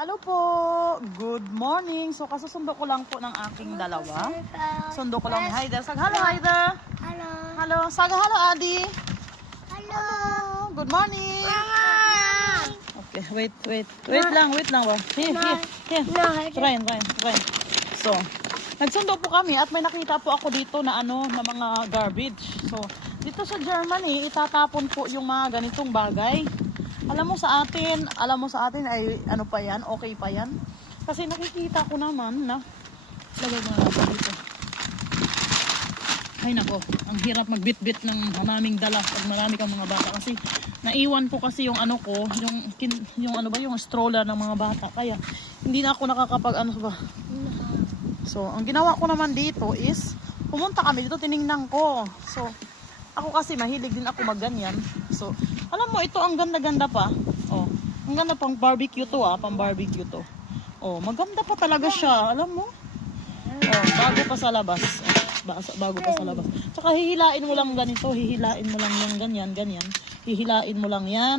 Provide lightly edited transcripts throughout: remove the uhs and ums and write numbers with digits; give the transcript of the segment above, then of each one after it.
Hello po! Good morning! So, kasusundo ko lang po ng aking dalawa. Sundo ko lang ni Haider. Sag, hello Haider! Hello. Hello! Sag, hello Adi! Hello. Good morning! Okay, wait lang ba? Here. Ryan. So, nagsundo po kami at may nakita po ako dito na na mga garbage. So, dito sa Germany, itatapon po yung mga ganitong bagay. Alam mo sa atin ay ano pa yan, okay pa yan. Kasi nakikita ko naman na lagay mo natin dito. Ay nako, ang hirap magbitbit ng maraming dala pag marami kang mga bata kasi naiwan ko kasi yung ano ko, yung stroller ng mga bata. Kaya hindi na ako nakakapag ba. So, ang ginawa ko naman dito is pumunta kami dito, tiningnan ko. So, ako kasi mahilig din ako magganyan. So, alam mo, ito ang ganda-ganda pa. Oh, ang ganda pang barbecue to pang barbecue to. Oh, maganda pa talaga siya, alam mo? Oh, bago pa sa labas. Bago pa sa labas. Tsaka hihilain mo lang ganito, hihilain mo lang yung ganyan. Hihilain mo lang yan.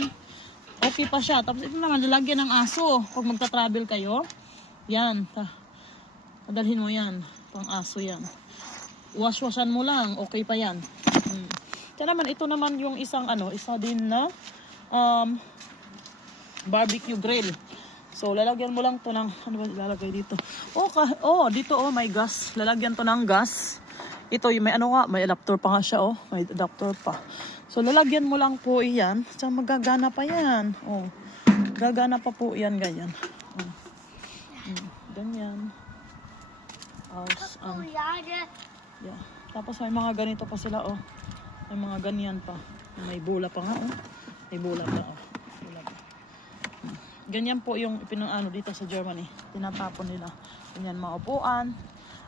Okay pa siya. Tapos ito naman, lalagyan ng aso. Pag magta-travel kayo, yan. Padalhin mo yan. Pang aso yan. Wash-washan mo lang, okay pa yan. Kaya naman, ito naman yung isa din na barbecue grill. So, lalagyan mo lang to ng, ano ba ilalagay dito? Dito may gas. Lalagyan to ng gas. Ito, yung may adapter pa nga siya, may adapter pa. So, lalagyan mo lang po iyan. Tsaka magagana pa yan. Gagana pa po yan, ganyan. Ganyan. Yeah. Tapos may mga ganito pa sila, May mga ganyan pa. May bola pa nga, May bola pa, Ganyan po yung ipinang dito sa Germany. Tinatapon nila. Ganyan, mga upuan.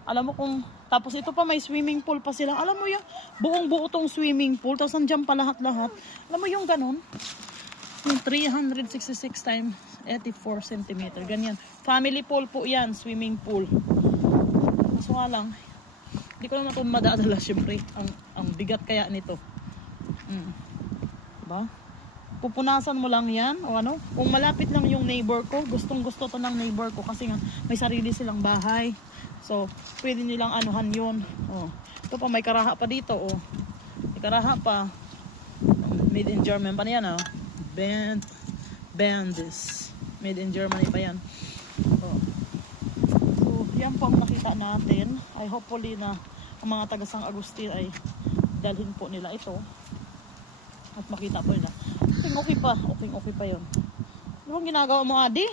Alam mo tapos ito pa may swimming pool pa sila. Alam mo yung buong-buo tong swimming pool. Tapos nandiyan pa lahat-lahat. Alam mo yung ganun? Yung 366 times 84 cm. Ganyan. Family pool po yan. Swimming pool. So nga lang, hindi ko naman ito madadala, syempre. Ang bigat kaya nito. Diba? Pupunasan mo lang yan, Kung malapit lang yung neighbor ko, gustong-gusto to ng neighbor ko kasi nga may sarili silang bahay. So, pwede nilang anuhan yun. Ito pa, may karaha pa dito, May karaha pa. Made in German pa yan, Bandis. Made in Germany pa yan. So, yan po ang nakita natin. I hopefully na ang mga taga San Agustin ay dalhin po nila ito at makita po nila. Okay pa yun. Ano ang ginagawa mo, Adi?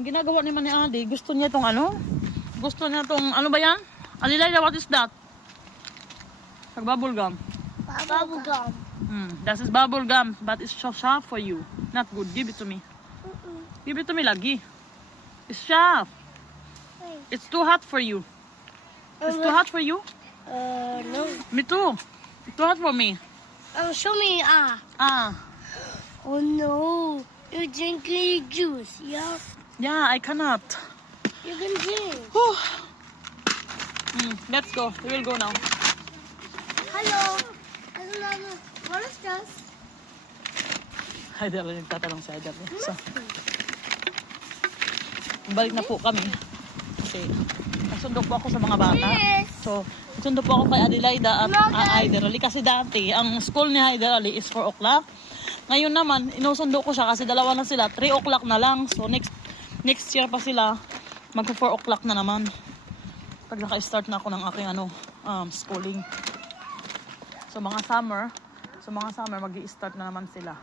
Ang ginagawa naman ni Adi, gusto niya itong ano ba yan? Alilaya, what is that? Bubble gum. Bubble gum. That is bubble gum, but it's so sharp for you. Not good. Give it to me. Give it to me lagi. It's sharp. It's too hot for you. It's too hot for you? No. Me too. It's too hot for me. Show me. Oh no. You're drinking juice, yeah? Yeah, I cannot. You can drink. Let's go. We will go now. Hello. What is this? Haider, nagtatanong si Haider. So, balik na po kami. Kasi, nasundo po ako sa mga bata. So, nasundo po ako kay Adelaida at Haider Ali. Kasi dati, ang school ni Haider Ali is 4 o'clock. Ngayon naman, inusundo ko siya kasi dalawa na sila. 3 o'clock na lang. So, next year pa sila. Magpo 4 o'clock na naman. Pag naka-start na ako ng aking schooling. So, mga summer, mag-i-start na naman sila.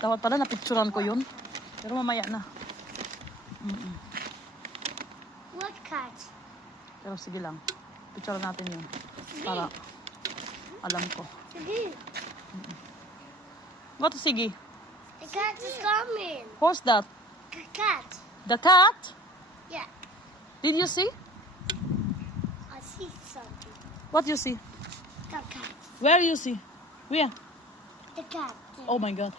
Dapat pala napicturan ko yun. Pero mamaya na. What cat? Pero sige lang. Picturean natin yun. Para alam ko. Sige. What is sige? The cat is coming. What's that? The cat. The cat? Yeah. Did you see? I see something. What you see? The cat. Where you see? Where? The cat. Oh my God.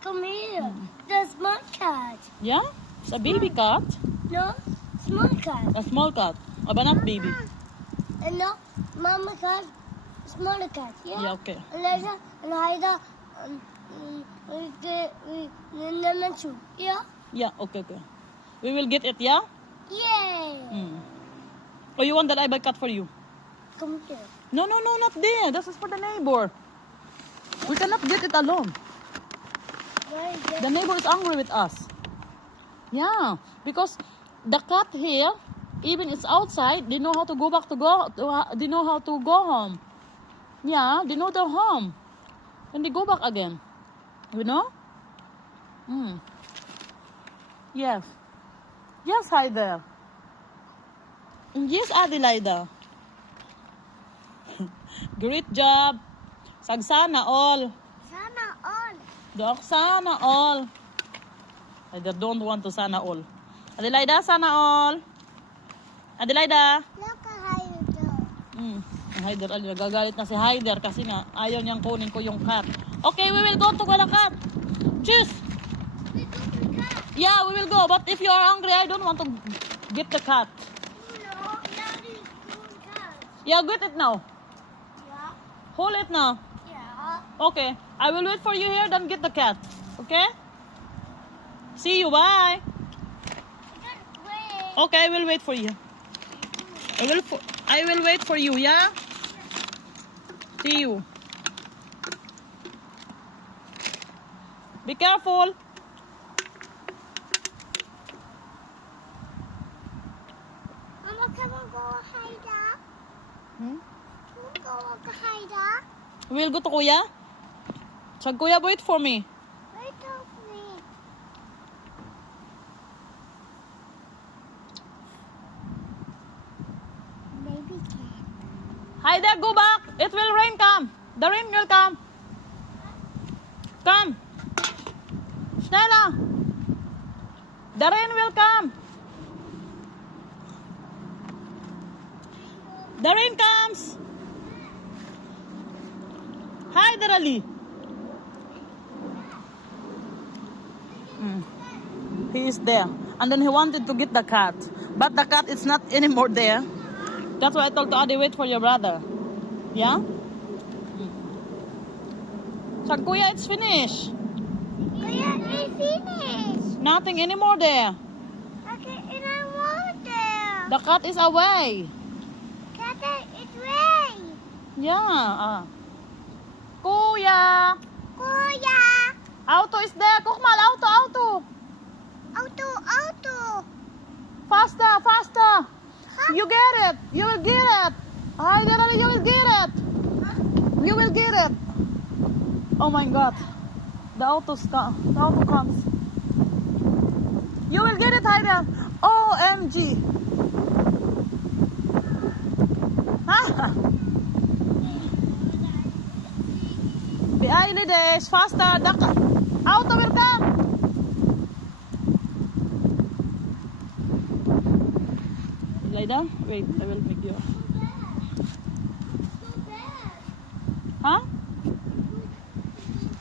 Come here. The small cat. Yeah? It's a baby cat. No, small cat. A small cat. But not baby. And no, mama cat, smaller cat. Yeah. Yeah, okay. And Liza and Haida, we get lemon soup. Yeah? Yeah, okay. We will get it, yeah? Yay! Or you want that I buy cut for you? Come here. No, not there. This is for the neighbor. We cannot get it alone. Where is it? The neighbor is angry with us. Yeah, because the cat here, even it's outside, they know how to go back they know how to go home. Yeah, they know their home. And they go back again. You know? Yes. Yes, hi there. Yes, Adelaida. Great job. Sagsana all. Sana all. Dok, sana all. I don't want to sana all. Adelaida, sana all. Adelaida. Look how you do. Hyder, nagagalit na si Hyder kasi nga ayaw niyang kunin ko yung cat. Okay, we will go to the cat. Cheers. We go to the cat. Yeah, we will go. But if you are hungry, I don't want to get the cat. No, Daddy's doing cat. Yeah, get it now. Yeah? Hold it now. Yeah. Okay, I will wait for you here, then get the cat. Okay? See you, bye. Wait. Okay, I will wait for you. I will wait for you, yeah? See you. Be careful. Mama, can we go hide up? Hmm? Can we go hide up? We'll go to Kuya. So, Kuya, wait for me. Wait up me. Baby cat. Hi there, go back. It will rain, come. The rain will come. Come. Snella. The rain will come. The rain comes. Hi there, Ali. He is there. And then he wanted to get the cat. But the cat is not anymore there. That's why I told to Adi, wait for your brother. Yeah? So, Kuya, it's finished. Kuya, it's finished. Nothing anymore there. Okay, and I want there. The cat is away. Cat, it's rain. Yeah. Kuya. Kuya. Auto is there. Kukmal, auto. Auto. Faster. You get it. You will get it. Hi, Daddy, you will get it. You will get it. Oh my God. The auto comes. You will get it, Hyder. OMG. Behind days, faster. The auto will come. Lie down. Wait, I will make you. Huh?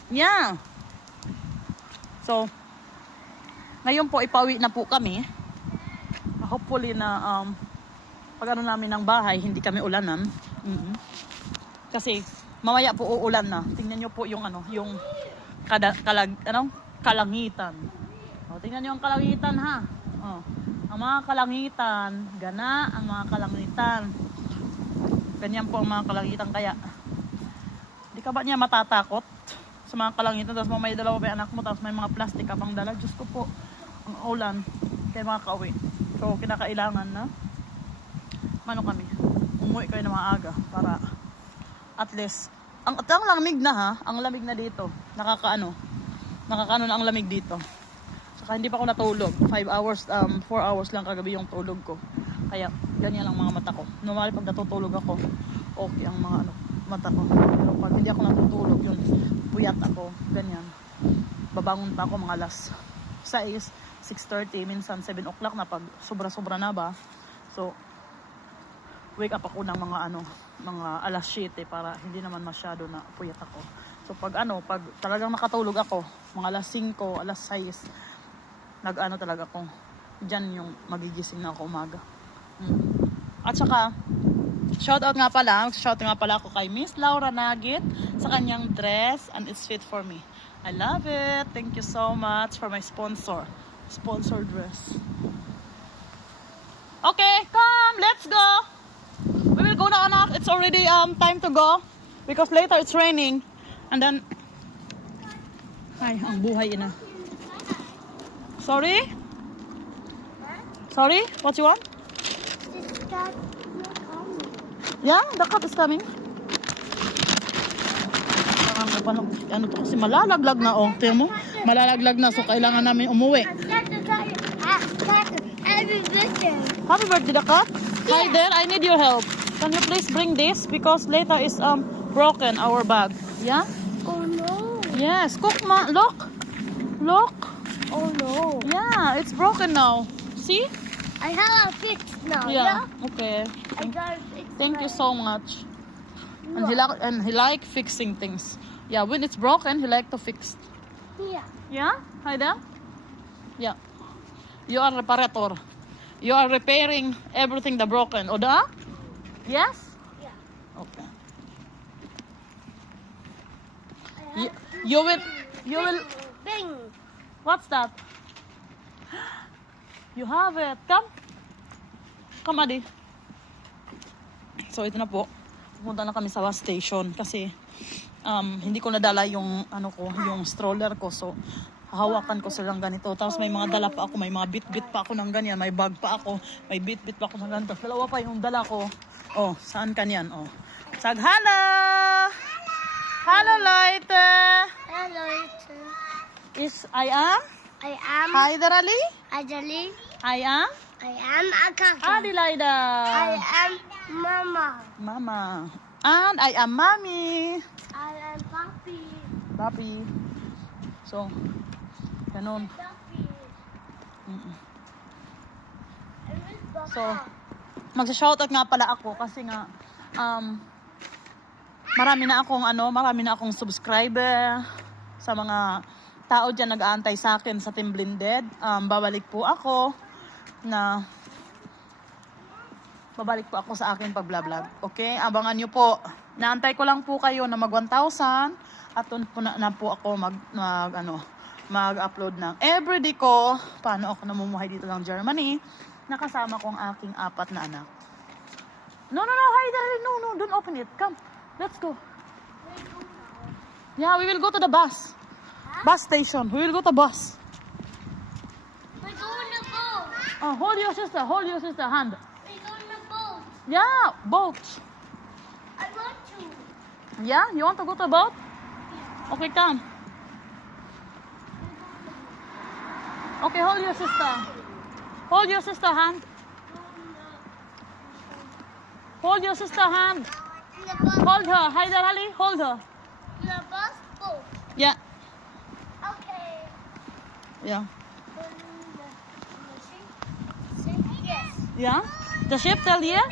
Yeah. So, ngayon po ipauwi na po kami. Hopefully na pag ano namin ng bahay, hindi kami ulanan. Kasi mamaya po uulan na. Tingnan niyo po yung yung kalangitan. O, tingnan niyo ang kalangitan, ha. Oh. Ang mga kalangitan, gana ang mga kalangitan. Ganyan po ang mga kalangitan, kaya di ka ba niya matatakot sa mga kalangitan? Tapos may dalawa pa yung anak mo, tapos may mga plastic ka pang dala. Diyos ko po, ang ulan, kaya mga kauwi. So, kinakailangan na kami, umuwi kayo na maaga para at least, ang lamig na, ha, ang lamig na dito, nakakaano na ang lamig dito. Saka hindi pa ako natulog, 4 hours lang kagabi yung tulog ko, kaya ganyan lang mga mata ko. Normally pag natutulog ako, okay ang mga mata ko, pero pag hindi ako natutulog, yung puyat ako, ganyan, babangon pa ako mga alas 6, 6:30, minsan 7 o'clock na pag sobra na ba. So wake up ako ng mga alas 7 para hindi naman masyado na puyat ako. So pag talagang nakatulog ako, mga alas 5, alas 6, talaga ako. Diyan yung magigising na ako umaga. At saka shoutout nga pala ako kay Miss Laura Nugget sa kanyang dress and it's fit for me. I love it. Thank you so much for my sponsor. Sponsor dress. Okay, come, let's go. We will go now, anak. It's already time to go because later it's raining. And then ay, ang buhay ina. Sorry? Sorry? What you want? This cat not coming. Yeah, the cat is coming. Ano to kasi malalaglag na oh. Tingnan mo, malalaglag na so kailangan namin umuwi. Happy birthday. Happy birthday, the cat. Hi there, I need your help. Can you please bring this because later is broken our bag. Yeah? Oh no. Yes, cook ma. Look. Look. Oh no. Yeah, it's broken now. See? I have a fix now. Yeah. Okay. I got it fixed. Thank you so much. And he like fixing things. Yeah, when it's broken, he like to fix. Yeah. Yeah? Hi there? Yeah. You are reparator. You are repairing everything that broken. Oda? Yes? Yeah. Okay. You will Bing. what's that? You have it. Come. Come, Adi. So ito na po. Pupunta na kami sa bus station kasi hindi ko nadala yung yung stroller ko. So hahawakan ko silang ganito. Tapos may mga dala pa ako, may mga bit-bit pa ako ng ganyan, may bag pa ako, may bit-bit pa ako ng ganito. Dalawa pa yung dala ko. Oh, saan kanyan? Oh. Saghala! Hello, Lighter! Hello. It's, Is I am I am Haider Ali. Ajali. I am I am Akaka. Adelaida. I am Mama. Mama. And I am Mommy. I am Papi. Papi. So, ganun. Papi. Mm-mm. I miss Papa. So, magsa-shoutout nga pala ako kasi nga marami na akong subscriber sa mga tao dyan nag-aantay sa akin sa Team Blended. Babalik po ako sa akin pag-vlog. Okay? Abangan nyo po. Naantay ko lang po kayo na mag 1,000 at doon po na po ako mag-upload ng everyday ko. Paano ako namumuhay dito ng Germany. Nakasama ko ang aking 4 na anak. No, hi darling. No, don't open it. Come. Let's go. Yeah, we will go to the bus. Bus station. We will go to bus. We're going to boat. Hold your sister hand. We're going to boat. Yeah, boat. I want to. Yeah, you want to go to boat? Okay, come. Okay, hold your sister. Hold your sister hand. Hold your sister hand. In the bus. Hold her. Haider Ali, hold her. In the bus boat. Yeah, Okay. yeah. Yes. Yeah? The ship tell you?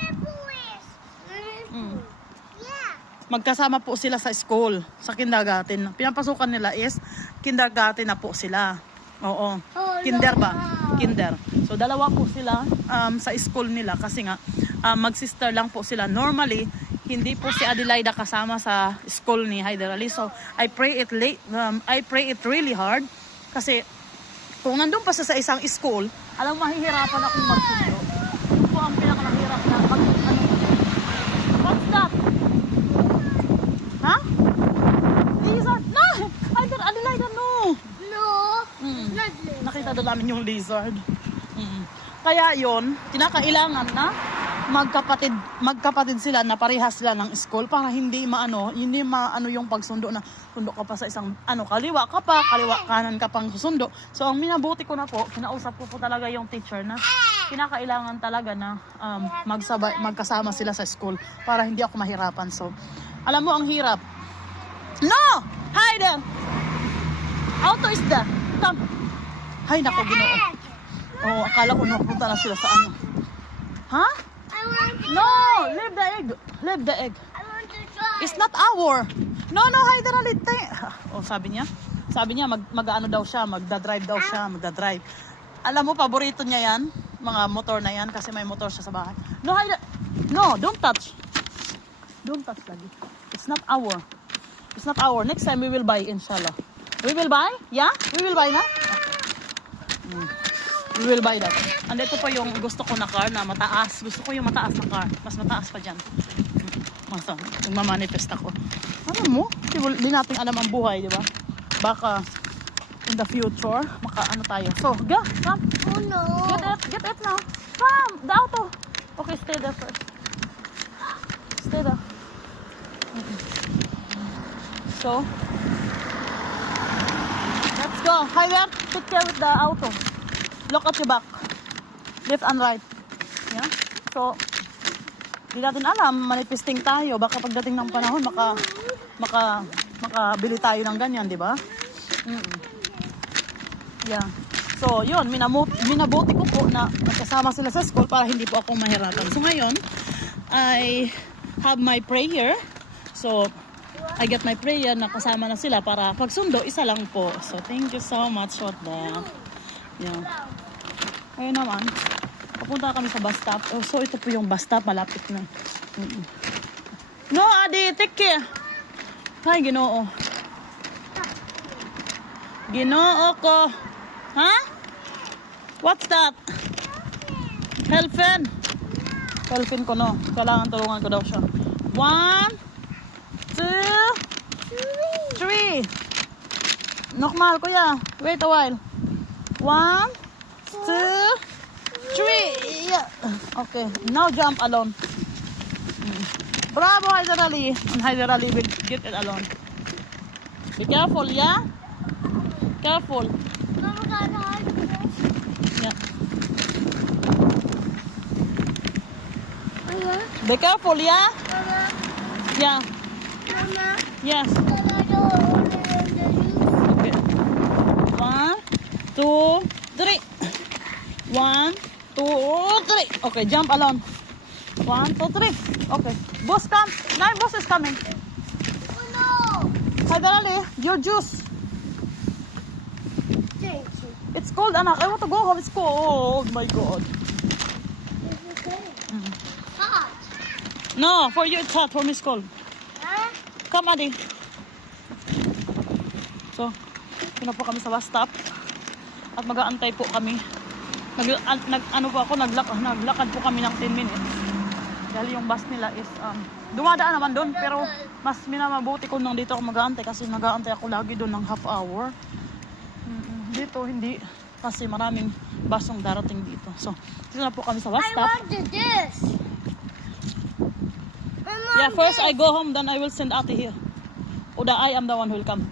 Mm. Yeah. Magkasama po sila sa school, sa kindergarten. Pinapasukan nila is kindergarten na po sila. Oo. Kinder ba? Kinder. So dalawa po sila sa school nila kasi nga mag-sister lang po sila. Normally, hindi po si Adelaida kasama sa school ni Haider Ali. So I pray it really hard kasi kung nandun pa sa isang school, alam mahihirapan akong magsundo. Yun po ang pinakamahirap na What's that? Ha? Lizard? No! Adelaida, no! No. Mm. Not this. Nakita doon namin yung lizard. Kaya yon, kinakailangan na magkapatid sila na parehas sila ng school para hindi maano yung pagsundo na sundo ka pa sa isang kaliwa ka pa, kaliwa kanan ka pang susundo. So ang minabuti ko na po, kinausap ko po talaga yung teacher na kinakailangan talaga na magkasama sila sa school para hindi ako mahirapan. So alam mo ang hirap. No! Hide! Auto is there. Come. Hay nako, Ginoo. Oh, akala ko napunta na sila sa ano. Ha? I want to. No! Leave the egg. Leave the egg. I want to try. It's not our. No, Haider Ali. Oh, sabi niya mag-ano daw siya, magda-drive daw siya, magda-drive. Alam mo, paborito niya yan, mga motor na yan, kasi may motor siya sa bahay. No, Haider. No, don't touch. Don't touch lagi. It's not our. It's not our. Next time we will buy, inshallah. We will buy? Yeah? We will buy na? We will buy that. And ito pa yung gusto ko na car na mataas. Gusto ko yung mataas na car. Mas mataas pa dyan. Masa, nagmamanifest ako. Alam mo, di natin alam ang buhay, di ba? Baka in the future, maka-ano tayo. So, go, come. Oh no. Get it now. Come, the auto. Okay, stay there first. Stay there. So, let's go. Hi there. Take care with the auto. Look at your back. Left and right. Yeah? So, di natin alam, manifesting tayo. Baka pagdating ng panahon, makabili tayo ng ganyan, di ba? Yeah. So, yun, minabuti ko po na kasama sila sa school para hindi po ako mahirapan. So, ngayon, I have my prayer. So, I get my prayer na kasama na sila para pagsundo, isa lang po. So, thank you so much for that. Yeah. Ngayon naman, papunta kami sa bus stop. Oh, so, ito po yung bus stop. Malapit na. No, Adi, take care. Hi, Ginoo. Ginoo ko. Ha? What's that? Helpin. Helpin ko, no. Kailangan tulungan ko daw siya. 1, 2, 3. Normal, kuya. Wait a while. 1, 2, 3. Yeah. Okay. Now jump alone. Bravo, Hyder Ali. And Hyder Ali will get it alone. Be careful, yeah? Careful. Mama got hard. Yeah. Mama. Be careful, yeah? Mama. Yeah. Mama. Yes. Mama, don't hold it on the roof. Okay. 1, 2, 3. 1, 2, 3. Okay, jump alone. 1, 2, 3. Okay. Boss come. Nine boss is coming. Oh no. Hyder Ali, your juice. Thank you. It's cold, anak. I want to go home. It's cold. Oh my God. It's okay. Hot. No, for you it's hot. For me it's cold. Huh? Come, Adi. So, yun na po kami sa bus stop. At mag-aantay po kami. Naglakad po kami ng 10 minutes. Dahil yung bus nila is, dumadaan naman doon. Pero, mas minamabuti ko nang dito ako mag-aantay. Kasi mag-aantay ako lagi doon ng half hour. Dito, hindi. Kasi maraming busong darating dito. So, dito na po kami sa bus I stop. wanted this. Yeah, first I go home, then I will send Ate here. Uda, I am the one who will come.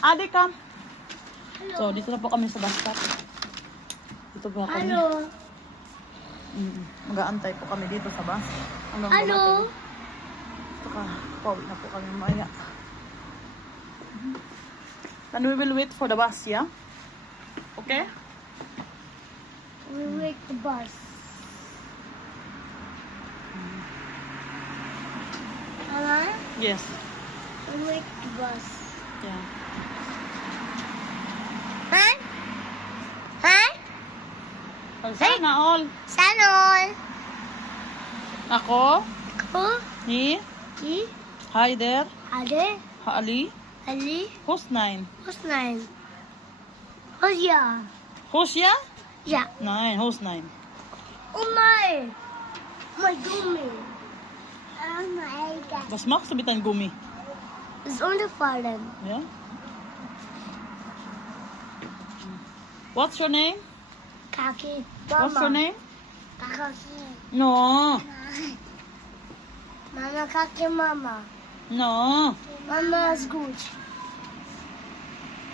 Adi, come. So, dito na po kami sa bus stop. Dito po kami. Hello. Mag-aantay po kami dito sa bus. Hanggang Hello. dumating. Saka, pauwi na po kami mamaya. Then we will wait for the bus, yeah? Okay? We wait the bus. Hello? Yes. We wait the bus. Yeah. Huh? Huh? Sana all. Sana all. Ako, Who? ni, He? Hyder, Ade? Ali, Ali? Husnain. What's name? Oh yeah. Husya? Yeah. 9, Husnain. Oh my. My gummy. Oh my god. Bas mak sabitan gumi. It's only fallen. Yeah. What's your name? Kaki. What's your name? Kaki. No. Mama kaki mama. No. Mama is good.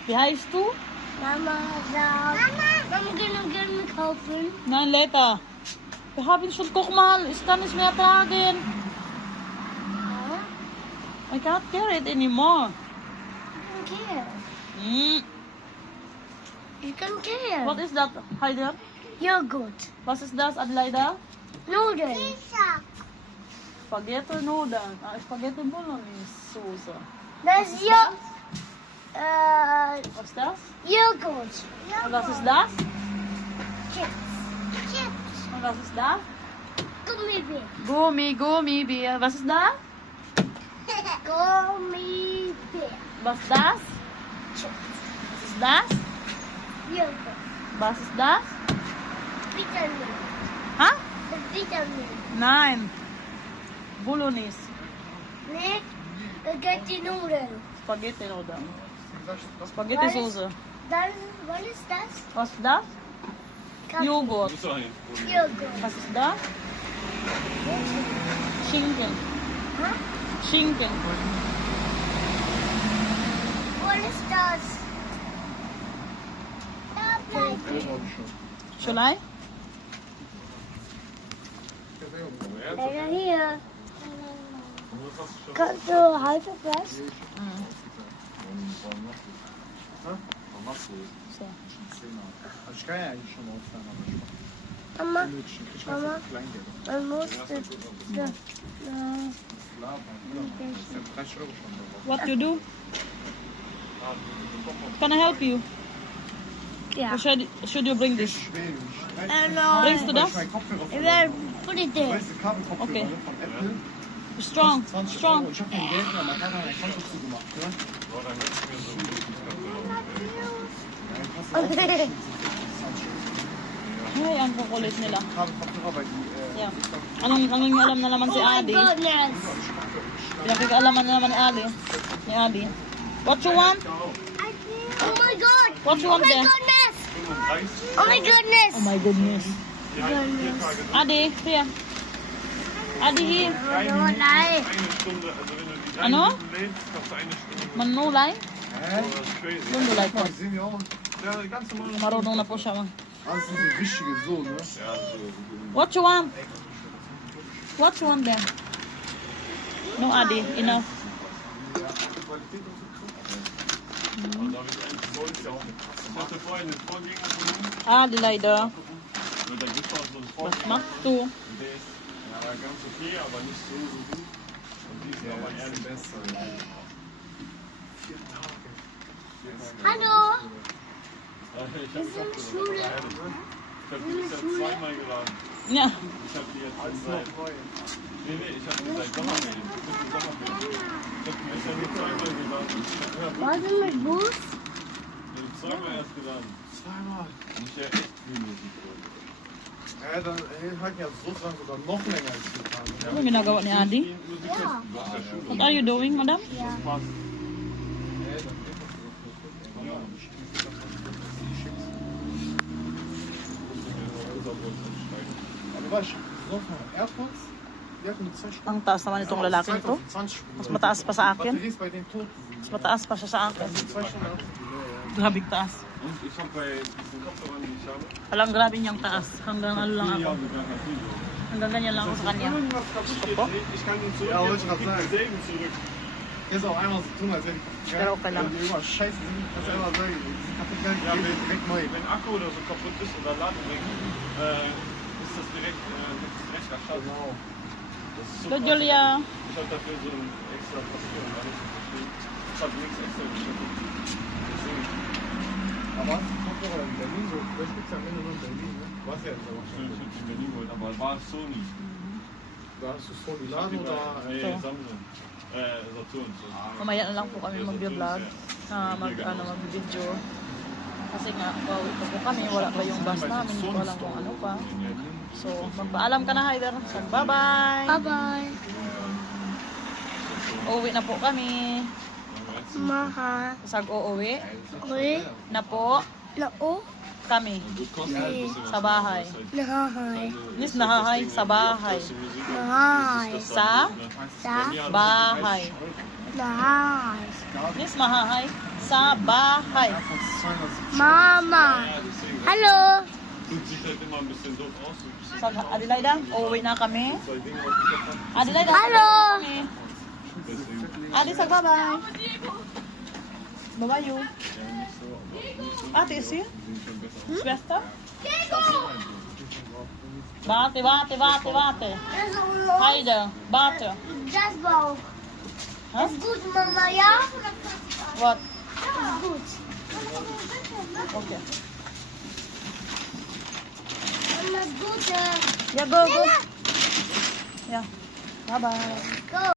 Behind two? Mama is Mama. Mama gonna get me coffee. Nein, later. Wir haben schon, guck mal, ich kann nicht mehr tragen. Huh? I can't carry it anymore. You can care. Mm. You can care. What is that, Hyder? Yogurt. Was ist das, Adelaida? Noodles. Spaghetti noodle. Spaghetti bolognese Soße. That's Was ist das? yogurt. Und was ist das? Chips. Chips. Und was ist das? Gummy bear. Gummibier. Was ist das? Gummy bear. Was ist das? Chips. ist das? Yogurt. Was ist das? Vitamin. Ha? The vitamin. Nein. Bolognese. Nee, Spaghetti Nudeln. Spaghetti oder? Spaghetti Soße. Dann, was ist das? Was ist das? Kaffee. Joghurt. Joghurt. Was ist das? Schinken. Huh? Schinken. What is das? Schulei? Leider hier. Kannst du halbe fest? So. Also ich kann ja eigentlich schon aufhören, aber ich Mama, mache Minütchen. Ich weiß Mama. nicht, Kleingeld. man muss das. Klar, das sind 30 Euro schon drauf. What you do? Can I help you? Ja. Or should you bring this? Schwedisch. Bringst du das? Mein Kopfhörer Ich verloren. werde put it there. Weißt du, Kabelkopfhörer Okay. ne, von Apple. Strong, 20 strong. Euro. Ich habe kein Geld mehr. Mein Vater hat ein Konto zugemacht. Ne? Okay. Ay, ang kukulit nila. Kabelkopfhörer, weil die... Yeah. Anong alam na naman si Oh my Adi? goodness. Pinakikaalaman na naman ni Adi. Ni Adi. What you want? Oh my god. What you Oh want my there? goodness. Oh my goodness. Oh my goodness. Adi, here. Adi, here. Oh nein. Ano? Manulay? Hä? Manulay po. Die sehen ja auch... Marunong na po siya. Das sind so richtige so, ne? What you want? What you want there? No, Adi. Enough. Adi, leider. Was machst du? Ja, ganz okay, aber nicht so gut. Und die ist aber ehrlich besser. Hallo. Ich habe Wir sind in der Schule. die jetzt zweimal geladen. Ja. Ich habe die jetzt seit. Nee, ich habe die seit Sommerferien. Ich habe die jetzt ja nur zweimal geladen. Warte mit Bus. Ich habe zweimal erst geladen. Zweimal. Und ich höre echt viel Musik. Ja, dann halten ja sozusagen sogar noch länger als wir fahren. Ano ginagawa ni Adi? Ja. What are you doing, madam? Ja. Aber weißt du, noch mal AirPods, die hatten nur 2 Stunden. Ang taas naman itong lalaking to. 20 Stunden. Mas mataas pa sa akin. Batterie ist bei den Toten. Mas mataas pa siya sa akin. 2 Stunden ab. Grabe taas. Und ich habe bei diesen Kopfhörern, die ich habe, Alang grabe niyang taas. Hanggang ano lang ako. sogar ein Video. Hanggang ganyan lang ako sa kanya. Irgendwas kaputt geht, ich kann ihn zurück Ja, wollte ich und grad gebe sagen. denselben zurück. Jetzt auch einmal so tun, als wenn Pero okay lang. wenn die immer scheiße sind, kannst du einfach sagen, die sind kaputt gegangen, Ja, geben direkt neu. Wenn Akku oder so kaputt ist oder Ladung, ist das direkt erstattet. Genau. Das ist so Hello, krass. Julia. Ich habe dafür so ein extra Papier und alles unterschrieben. Ich habe nichts extra geschrieben. Deswegen Aber hast du Kopfhörer in Berlin so? Das gibt's ja am Ende nur in Berlin, ne? Du hast ja jetzt aber schön, schon. ich habe in Berlin geholt, aber war Sony. Da hast du Sony Ich hab Laden die oder... nee, So. Samsung. Saturn. So. Mamaya na lang po kami mag-vlog. Mag-video. Kasi nga, pauwi pa po kami. Wala pa yung bus namin. Hindi ko alam kung ano pa. So, magpaalam ka na, Hyder. So, bye-bye. Bye-bye. Uuwi na po kami. Maha. Sag uuwi Oi. na po Nao. kami sa bahay. Nahay. Nis nahahay sa bahay. Nahay. Sa Sa. bahay. Nahay. Nis mahahay sa bahay. Mama. Hallo. Sieht halt immer ein bisschen doof aus. So Sag Adelaida, uuwi na kami. zwei Dinge, was ich hab. Adelaida, Hallo. kami. Deswegen Adi, sag bye-bye. Bye-bye you. nicht so, aber nicht so. Ate, is hier? Die sind schon besser. Schwester? Warte, warte, warte, warte. Das ist los. Heide, warte. Das Bauch. Huh? Ist gut, Mama, ja? What? Ist gut. Okay. Mama, gut. Yeah, go, go. Yeah. Bye-bye. Go.